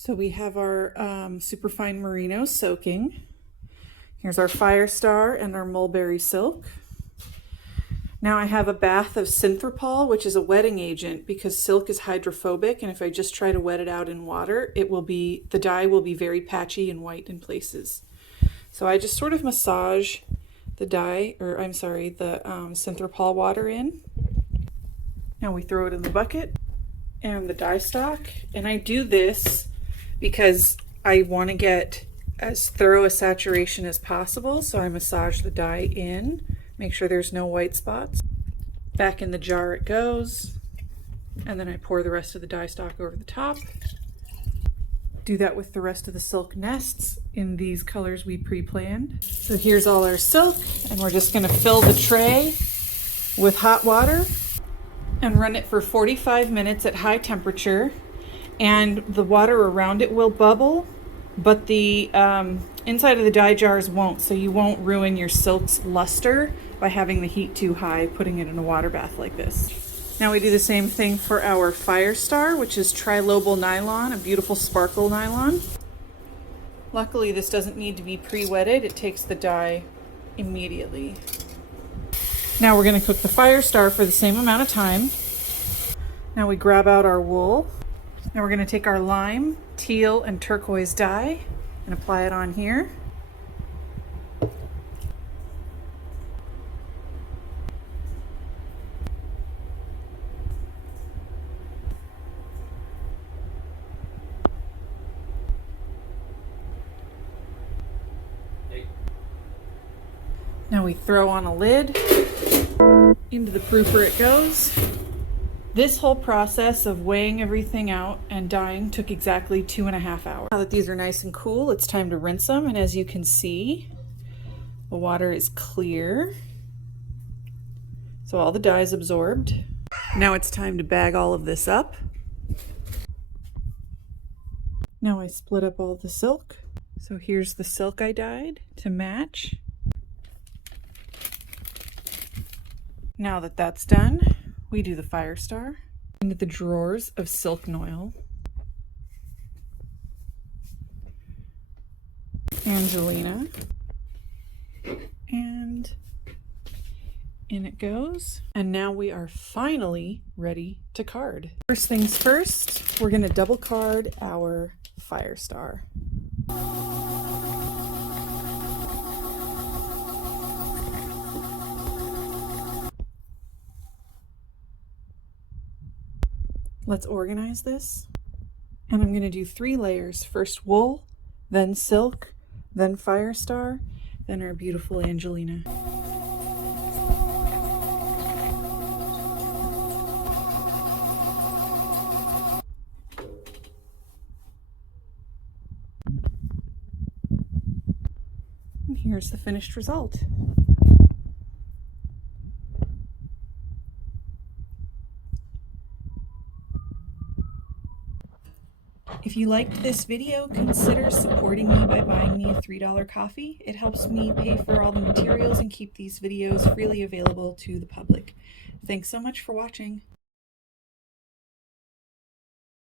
So we have our Superfine Merino soaking. Here's our Firestar and our Mulberry silk. Now I have a bath of Synthropol, which is a wetting agent because silk is hydrophobic, and if I just try to wet it out in water, the dye will be very patchy and white in places. So I just sort of massage the Synthropol water in. Now we throw it in the bucket and the dye stock, and I do this because I want to get as thorough a saturation as possible, so I massage the dye in, make sure there's no white spots. Back in the jar it goes, and then I pour the rest of the dye stock over the top. Do that with the rest of the silk nests in these colors we pre-planned. So here's all our silk, and we're just going to fill the tray with hot water and run it for 45 minutes at high temperature. And the water around it will bubble, but the inside of the dye jars won't, so you won't ruin your silk's luster by having the heat too high, putting it in a water bath like this. Now we do the same thing for our Firestar, which is trilobal nylon, a beautiful sparkle nylon. Luckily this doesn't need to be pre-wetted, it takes the dye immediately. Now we're going to cook the Firestar for the same amount of time. Now we grab out our wool. Now we're going to take our lime, teal, and turquoise dye and apply it on here. Now we throw on a lid. Into the proofer it goes. This whole process of weighing everything out and dyeing took exactly 2.5 hours. Now that these are nice and cool, it's time to rinse them, and as you can see, the water is clear. So all the dye is absorbed. Now it's time to bag all of this up. Now I split up all the silk. So here's the silk I dyed to match. Now that that's done, we do the Firestar into the drawers of silk noil. Angelina. And in it goes. And now we are finally ready to card. First things first, we're going to double card our Firestar. Let's organize this. And I'm going to do 3 layers. First wool, then silk, then Firestar, then our beautiful Angelina. And here's the finished result. If you liked this video, consider supporting me by buying me a $3 coffee. It helps me pay for all the materials and keep these videos freely available to the public. Thanks so much for watching.